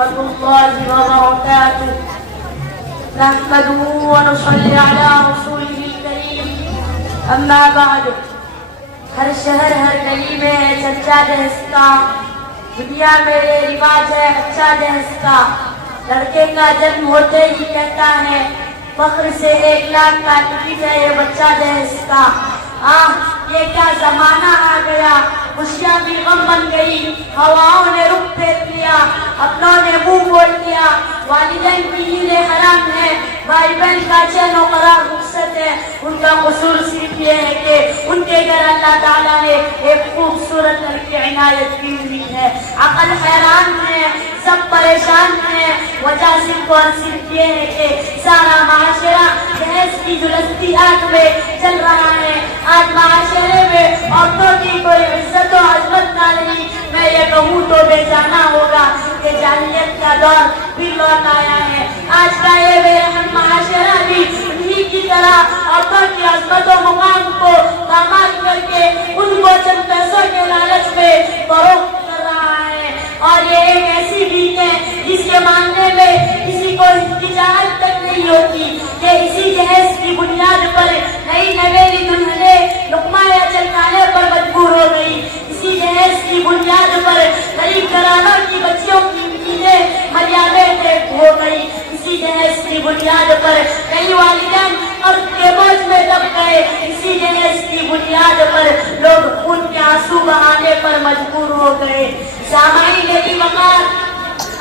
ورحمة الله وبركاته. نحمده ونصلي على رسوله الكريم. اما بعد. ہر شہر ہر گلی میں ہے چچا جہیز کا، دنیا میں یہ رواج ہے اچھا جہیز کا. لڑکے کا جنم ہوتے ہی کہتا ہے فخر سے 1 لاکھ کا ٹکٹ ہے یہ بچہ جہیز کا. یہ کیا زمانہ آ گیا، خوشیاں بھی غم بن گئی، ہواؤں نے رخ پھیر لیا، اپنوں نے منہ موڑ لیا. والدین کی نیند حرام ہے، بھائی بہن کا چین و قرار رخصت ہے. ان کا قصور صرف یہ ہے کہ ان کے گھر اللہ تعالیٰ نے ایک خوبصورت لڑکی عنایت کی ہوئی ہے. عقل حیران ہے، سب پریشان ہیں. وجہ صرف اور صرف یہ ہے کہ سارا معاشرہ جہیز کی جلستی آگ میں چل رہا ہے. آج معاشرے میں عورتوں کی کوئی عزت و عظمت نہ رہی. میں یہ کہوں تو بے جانا ہوگا کہ جاہلیت کا دور پھر لوٹ آیا ہے. آج کا یہ بے رحم معاشرہ بھی انہی کی طرح عورتوں کی عظمت و مقام کو پامال کر کے ان کو چند پیسوں کے لالچ میں فروخت کر رہا ہے. اور یہ ایک ایسی بھیک ہے جس کے ماننے میں کسی کو اجازت تک نہیں ہوتی کہ اسی جہیز کی بنیاد پر نئی نویلی دلہنیں لقمہ یا چلکانے پر مجبور ہو گئی. اسی جہیز کی بنیاد پر غریب گھرانوں کی بچیوں کی امیدیں مریادیں ٹیک ہو گئی. اسی جہیز کی بنیاد پر کئی والدین قرض کے بوجھ میں دب گئے. اسی جہیز کی بنیاد پر لوگ خون کے آنسو بہانے پر مجبور ہو گئے. سامعین میری وقار،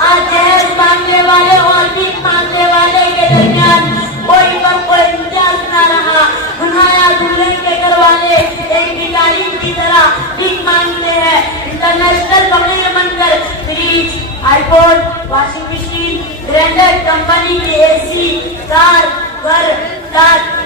آج جہیز مانگنے والے اور بھیک مانگنے والے کے درمیان کوئی فرق و امتیاز نہ رہا. دلہا دلہن کے گھر والے ایک بھکاری کی طرح بھیک مانگتے ہیں. انٹرنیشنل فقیر بن کر fridge, iPhone, washing machine, grinder, company کی اے سی، کار، گھر،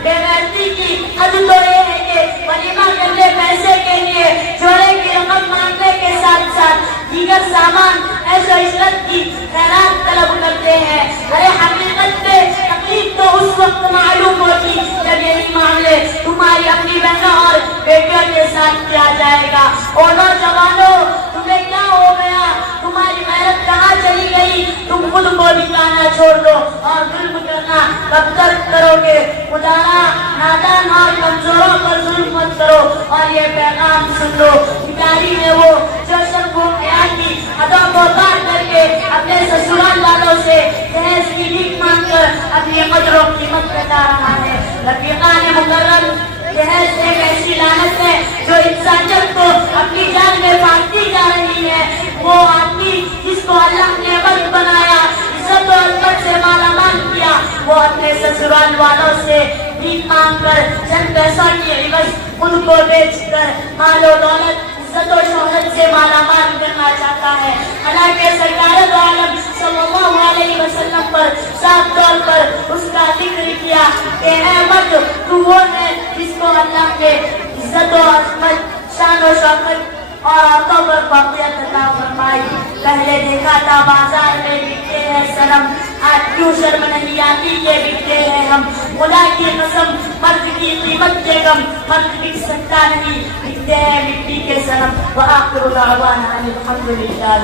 بے غیرتی کی حد تو یہ ہے کہ ولیمہ کرنے پیسے کے لیے جوڑے کی رقم مانگنے کے ساتھ ساتھ دیگر سامان عیش و عشرت کی خیرات طلب کرتے ہیں. ارے حقیقت میں تکلیف تو اس وقت معلوم ہوتی جب یہی معاملے تمہاری اپنی بہنوں اور بیٹیوں کے ساتھ کیا جائے گا. او نوجوانوں، تمہیں کیا ہو گیا؟ تمہاری غیرت کہاں چلی گئی؟ تم خود کو دکھانا چھوڑ دو اور ظلم کرنا کب تک کرو گے؟ خدایا نادان اور کمزوروں پر ظلم مت کرو. اور یہ پیغام سن لو، بھکاری ہے وہ جو شرف و حیا کی حدوں کو پار کر کے اپنے سسرال والوں سے جہیز کی بھیک مانگ کر اپنی قدر و قیمت بتا رہا ہے. رفیقان مکرم، جہیز ایک ایسی لعنت ہے جو انسانیت کو اپنی جان میں پھانستی جا رہی ہے. وہ آدمی جس کو اللہ نے عبد بنایا، عزت و عظمت سے مالا مال کیا، وہ اپنے سسرال والوں سے بھیک مانگ کر چند پیسوں کی عوض خود کو بیچ کر مال و دولت، عزت و شہرت سے مالا مال کرنا چاہتا ہے. حالانکہ سرکار دو عالم صلی اللہ علیہ وسلم پر صاف طور پر اس کا ذکر کیا کہ اے مرد، تو وہ ہے جس کو اللہ کے عزت و عظمت، شان و شوکت اور عورتوں پر فوقیت عطا فرمائی. پہلے دیکھا تھا بازار میں بکتے ہیں صنم، آج کیوں شرم نہیں آتی کہ بکتے ہیں ہم. خدا کی قسم، مرد کی قیمت کے کم مرد بک سکتا نہیں، بکتے ہیں مٹی کے صنم. وآخر دعوانا الحمدللہ.